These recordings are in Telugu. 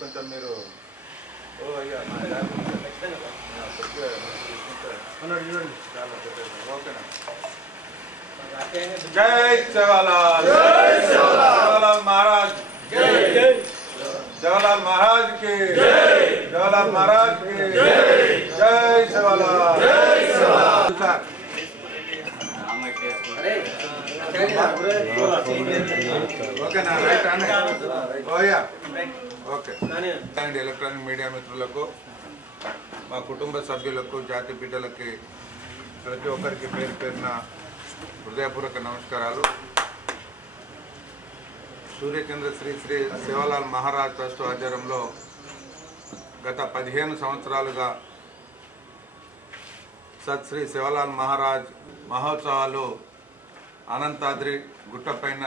కొంచెం మీరు ఓకేనా? జై సేవాలాల్, సేవాలాల్ महाराज जवाहरलाल महाराज की, जवाहरलाल महाराज की जय सेवालाल। ఓకేనా? రైట్ అనే ఓయా ఓకే. అండ్ ఎలక్ట్రానిక్ మీడియా మిత్రులకు, మా కుటుంబ సభ్యులకు, జాతి బిడ్డలకి ప్రతి ఒక్కరికి పేరు పేరున హృదయపూర్వక నమస్కారాలు. సూర్యచంద్ర శ్రీ శ్రీ సేవాలాల్ మహారాజ్ ట్రస్ట్ ఆధ్వర్యంలో గత 15 సంవత్సరాలుగా సత్ శ్రీ సేవాలాల్ మహారాజ్ మహోత్సవాలు అనంతాద్రి గుట్టపైన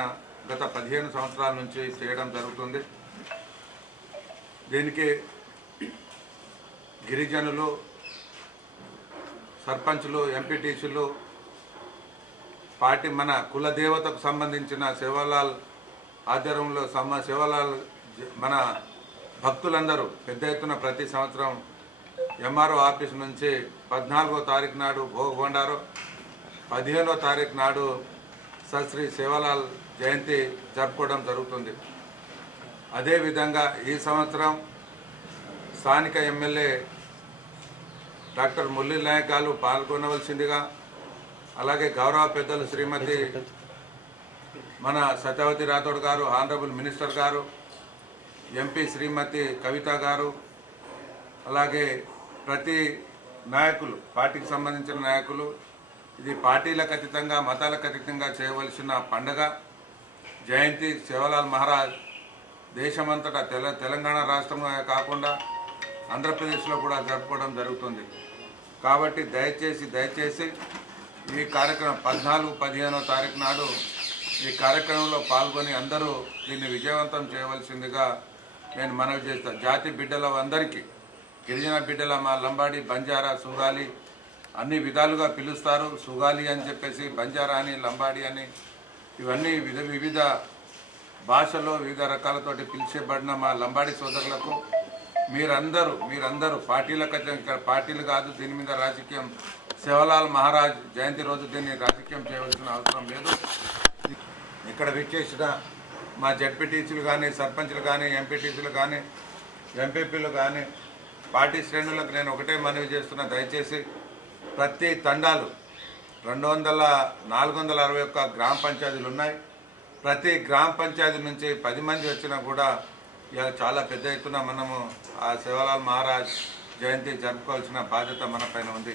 గత 15 సంవత్సరాల నుంచి చేయడం జరుగుతుంది. దీనికి గిరిజనులు, సర్పంచులు, ఎంపీటీసీలు, పార్టీ మన కులదేవతకు సంబంధించిన సేవాలాల్ ఆధ్వర్యంలో సేవాలాల్ మన భక్తులందరూ పెద్ద ఎత్తున ప్రతి సంవత్సరం ఎంఆర్ఓ ఆఫీస్ నుంచి 14వ తారీఖు నాడు భోగబండారు, 15వ తారీఖు నాడు శ్రీ సేవాలాల్ జయంతి జరుపుకోవడం జరుగుతుంది. అదేవిధంగా ఈ సంవత్సరం స్థానిక ఎమ్మెల్యే డాక్టర్ మురళీ నాయక్ గారు పాల్గొనవలసిందిగా, అలాగే గౌరవ పెద్దలు శ్రీమతి మన సత్యవతి రాథోడ్ గారు, ఆనరబుల్ మినిస్టర్ గారు, ఎంపీ శ్రీమతి కవిత గారు, అలాగే ప్రతి నాయకులు, పార్టీకి సంబంధించిన నాయకులు, ఇది పార్టీలకు అతీతంగా, మతాలకు అతీతంగా చేయవలసిన పండుగ జయంతి. సేవాలాల్ మహారాజ్ దేశమంతటా తెలంగాణ రాష్ట్రంలో కాకుండా ఆంధ్రప్రదేశ్లో కూడా జరుపుకోవడం జరుగుతుంది. కాబట్టి దయచేసి ఈ కార్యక్రమం 14, 15వ తారీఖు నాడు ఈ కార్యక్రమంలో పాల్గొని అందరూ దీన్ని విజయవంతం చేయవలసిందిగా నేను మనవి చేస్తాను. జాతి బిడ్డల అందరికీ, గిరిజన బిడ్డల మా లంబాడి, బంజారా, సుగాలి అన్ని విధాలుగా పిలుస్తారు. సుగాలి అని చెప్పేసి, బంజారా అని, లంబాడి అని, ఇవన్నీ వివిధ భాషలో వివిధ రకాలతోటి పిలిచేబడిన మా లంబాడి సోదరులకు మీరందరూ పార్టీలు కాదు, దీని మీద రాజకీయం, సేవాలాల్ మహారాజ్ జయంతి రోజు దీన్ని రాజకీయం చేయవలసిన అవసరం లేదు. ఇక్కడ విచ్చేసిన మా జడ్పీటీసీలు కానీ, సర్పంచ్లు కానీ, ఎంపీటీసీలు కానీ, ఎంపీపీలు కానీ, పార్టీ శ్రేణులకు నేను ఒకటే మనవి చేస్తున్నా, దయచేసి ప్రతి తండాలు 461 గ్రామ పంచాయతీలు ఉన్నాయి. ప్రతి గ్రామ పంచాయతీ నుంచి 10 మంది వచ్చినా కూడా ఇలా చాలా పెద్ద ఎత్తున మనము ఆ సేవాలాల్ మహారాజ్ జయంతి జరుపుకోవాల్సిన బాధ్యత మన పైన ఉంది.